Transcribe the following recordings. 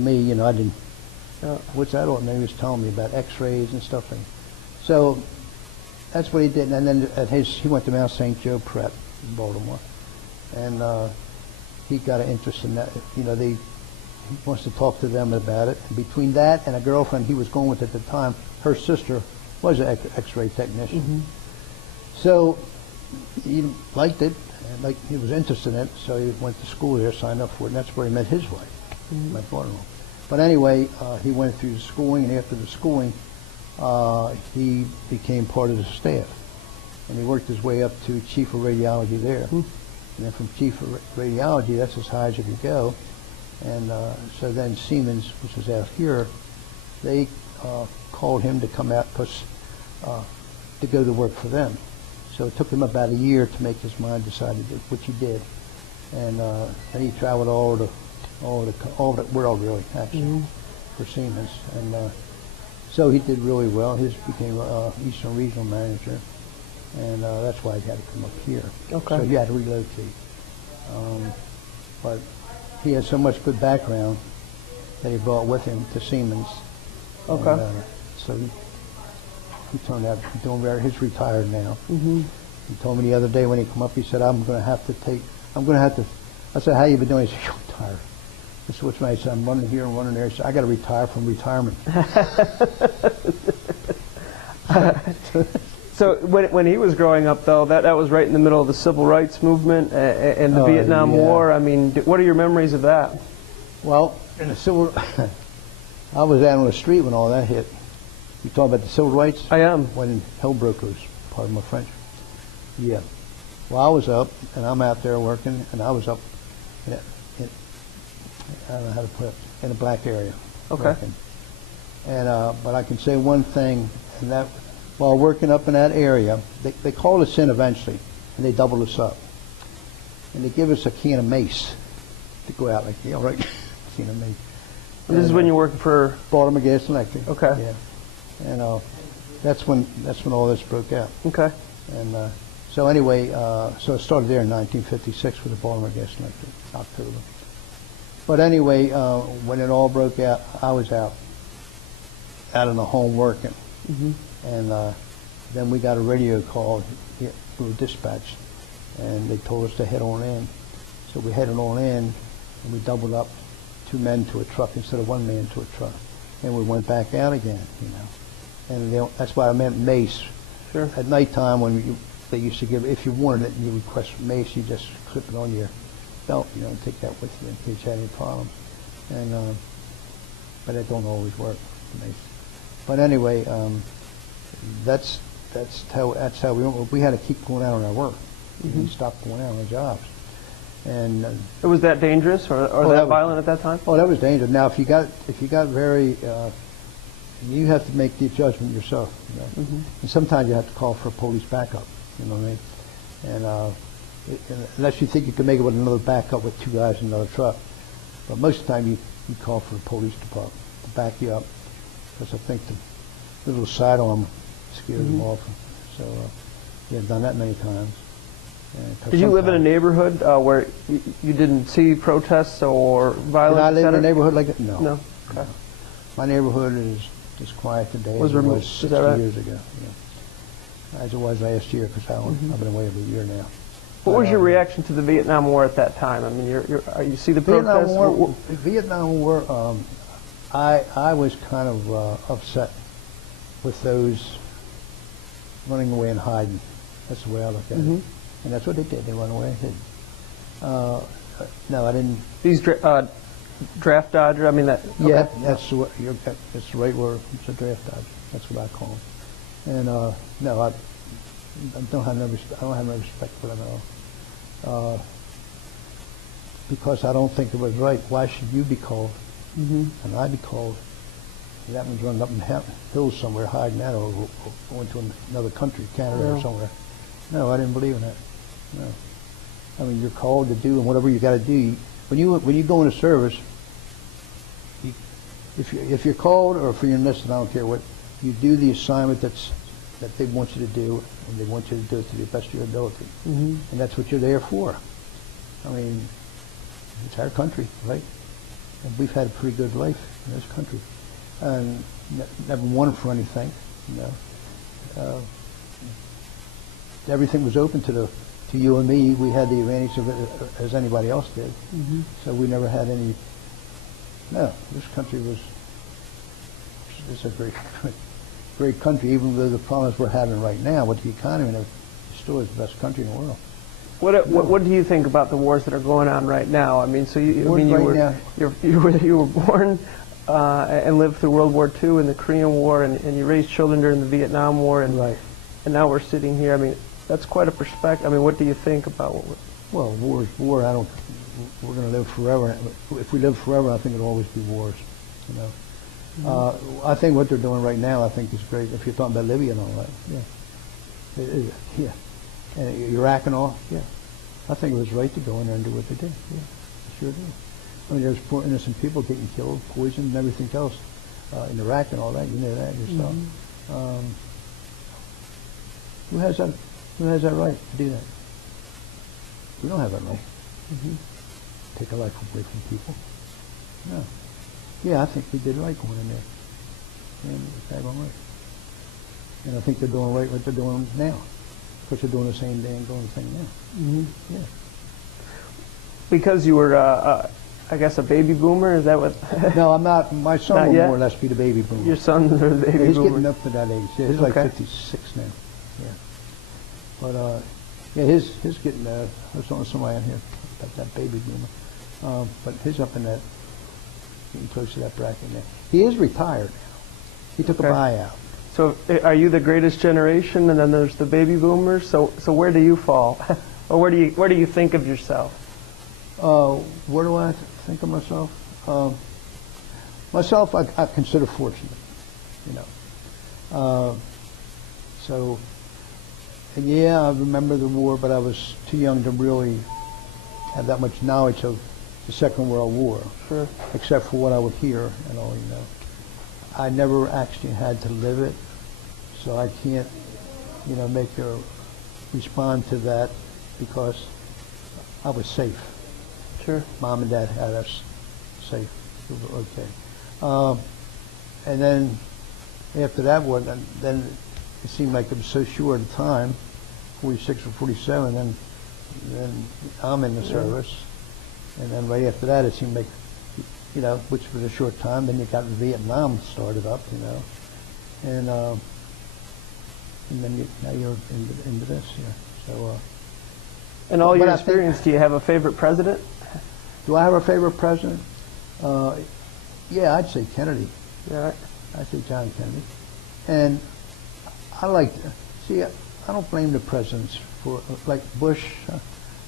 Me, you know, I didn't, what's that all? And he was telling me about x-rays and stuff. And so that's what he did. And then he went to Mount St. Joe Prep in Baltimore. And he got an interest in that. You know, he wants to talk to them about it. And between that and a girlfriend he was going with at the time, her sister was an x-ray technician. Mm-hmm. So he liked it, and like he was interested in it, so he went to school there, signed up for it, and that's where he met his wife. Mm-hmm. My father-in-law. But anyway, he went through the schooling, and after the schooling, he became part of the staff. And he worked his way up to chief of radiology there. Mm-hmm. And then from chief of radiology, that's as high as you could go. And so then Siemens, which was out here, they called him to come out to go to work for them. So it took him about a year to make his mind decide to do, which he did. And he traveled all the world, really, actually, mm-hmm. for Siemens. And so he did really well. He became Eastern Regional Manager, and that's why he had to come up here. Okay. So he had to relocate. But he had so much good background that he brought with him to Siemens. Okay. And, so he turned out doing very. He's retired now. Mm-hmm. He told me the other day when he come up, he said, I'm going to have to. I said, how you been doing? He said, you're tired. I said, what's my? He said, I'm running here and running there. He said, I got to retire from retirement. So when he was growing up, though, that was right in the middle of the civil rights movement and the Vietnam War. I mean, what are your memories of that? Well, in the civil, I was out on the street when all that hit. You talking about the civil rights? I am. When hell broke loose, pardon my French. Yeah. Well, I was up, and I'm out there working, and I was up in I don't know how to put it, in a black area. Okay. Working. And but I can say one thing, and that while working up in that area, they called us in eventually, and they doubled us up, and they give us a can of mace to go out, like, yeah, right, can of mace. And this is when you're working for Baltimore Gas and Electric. Okay. Yeah. And that's when all this broke out. Okay. And so anyway, so it started there in 1956 with the Baltimore Gas and Electric, October. But anyway, when it all broke out, I was out in the home working. Mm-hmm. And then we got a radio call. We were dispatched, and they told us to head on in. So we headed on in, and we doubled up 2 men to a truck instead of 1 man to a truck. And we went back out again, you know. And that's why I meant mace. Sure. At nighttime, when they used to give, if you wanted it and you request mace, you just clip it on your belt, you know, and take that with you in case you had any problems. And but it don't always work, mace. But anyway, that's how we had to keep going out on our work. Mm-hmm. We stopped going out on our jobs. And was that dangerous or that violent at that time? Oh, that was dangerous. Now, if you got very, you have to make the judgment yourself. You know? Mm-hmm. And sometimes you have to call for police backup. You know what I mean? And unless you think you can make it with another backup with 2 guys in another truck, but most of the time you call for the police department to back you up, because I think the little sidearm scares them off. So yeah, I've done that many times. Did you live in a neighborhood where you didn't see protests or violence? Did I live in a neighborhood like that? No. No. Okay. No. My neighborhood is as quiet today as it was 60 years ago. Yeah. As it was last year, because I've been away for a year now. What was your reaction to the Vietnam War at that time? I mean, you see the protests? Vietnam War, I was kind of upset with those running away and hiding. That's the way I look at it. And that's what they did. They ran away and hid. No, I didn't. These draft dodger. I mean that. Okay. Yeah, that's the right word. It's a draft dodger. That's what I call them. And no, I don't have no respect for them at all. Because I don't think it was right. Why should you be called and I be called? That one's running up in the hills somewhere, hiding out, or going to another country, Canada or somewhere. No, I didn't believe in that. No. I mean, you're called to do and whatever you got to do. When you go into service, if you're called or if you're enlisted, I don't care what, you do the assignment that they want you to do, and they want you to do it to the best of your ability. And that's what you're there for. I mean, it's our country, right? And we've had a pretty good life in this country, and never wanted for anything. You know, everything was open to you and me. We had the advantage of it as anybody else did. So we never had any. No, this country was. It's a great country, even though the problems we're having right now with the economy, and it still is the best country in the world. What do you think about the wars that are going on right now? I mean, so you were born and lived through World War II and the Korean War, and you raised children during the Vietnam War, and now we're sitting here. I mean, that's quite a perspective. I mean, what do you think about what? Well, war is war. We're going to live forever. If we live forever, I think it'll always be wars. You know. I think what they're doing right now, I think is great. If you're talking about Libya and all that, yeah. And Iraq and all, yeah. I think it was right to go in there and do what they did. Yeah, I sure do. I mean, there's poor innocent people getting killed, poisoned, and everything else in Iraq and all that. You know that yourself. Who has that? Who has that right to do that? We don't have that right. Take a life away from people. No. Yeah, I think we did right going in there. And it's daggone right. And I think they're doing right what they're doing now. Because they're doing the same thing, doing the thing now. Yeah. Because you were, I guess, a baby boomer? Is that what? No, I'm not. My son will more or less be the baby boomer. Your son's the baby boomer? He's getting up to that age. Yeah, he's like 56 now. Yeah. But, yeah, his getting, I was talking to somebody on here about that baby boomer. But he's up in that, getting close to that bracket now. He is retired now. He took a buyout. So are you the greatest generation, and then there's the baby boomers? So where do you fall? Or where do you think of yourself? Where do I think of myself? Myself, I consider fortunate, you know. So, and yeah, I remember the war, but I was too young to really have that much knowledge of the Second World War. Sure. Except for what I would hear and all, you know. I never actually had to live it, so I can't, you know, make a respond to that because I was safe. Sure. Mom and Dad had us safe. We were okay. And then after that war, then it seemed like it was so short a time, 46 or 47, then I'm in the service. And then right after that, it seemed like, you know, which was a short time. Then you got Vietnam started up, you know, and then now you're into this, yeah. So. In all your experience, do you have a favorite president? Do I have a favorite president? Yeah, I'd say Kennedy. Yeah. I'd say John Kennedy. And I like, see, I don't blame the presidents for, like Bush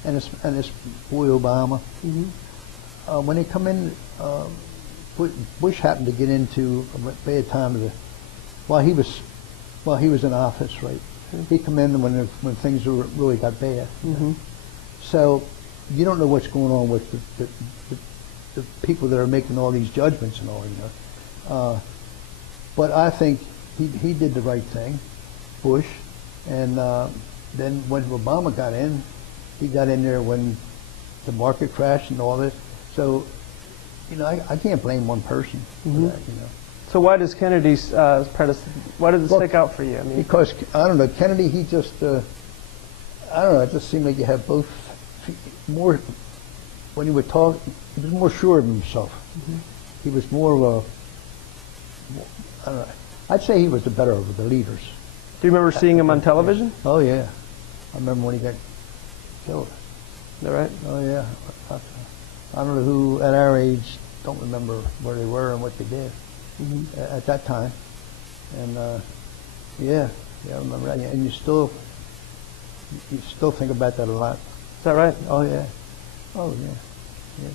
and this boy Obama. When they come in, Bush happened to get into a bad time while he was in office, right? He come in when things really got bad. So you don't know what's going on with the people that are making all these judgments and all, you know. But I think he did the right thing, Bush, and then when Obama got in, he got in there when the market crashed and all this. So, you know, I can't blame one person for that, you know. So why does Kennedy's why does it stick out for you? I mean, because, I don't know, Kennedy, he just, I don't know, it just seemed like you have both, more, when he would talk, he was more sure of himself. He was more of a, I don't know, I'd say he was the better of the leaders. Do you remember seeing him on television? Oh, yeah. I remember when he got killed. Is that right? Oh, yeah. I don't know who at our age don't remember where they were and what they did at that time. And yeah, I remember that. And you still think about that a lot. Is that right? Oh yeah. Oh yeah. Yeah.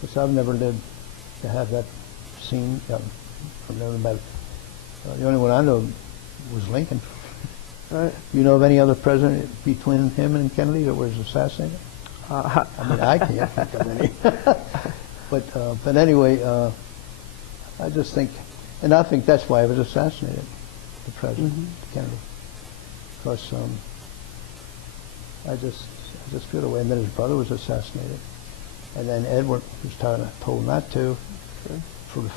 Because I've never lived to have that scene. I've never about it. The only one I know was Lincoln. Right. You know of any other president between him and Kennedy that was assassinated? I mean, I can't think of any. But anyway, I just think, and I think that's why he was assassinated, the president, Kennedy, because I just feel the way. And then his brother was assassinated. and then Edward was told not to, Okay. for the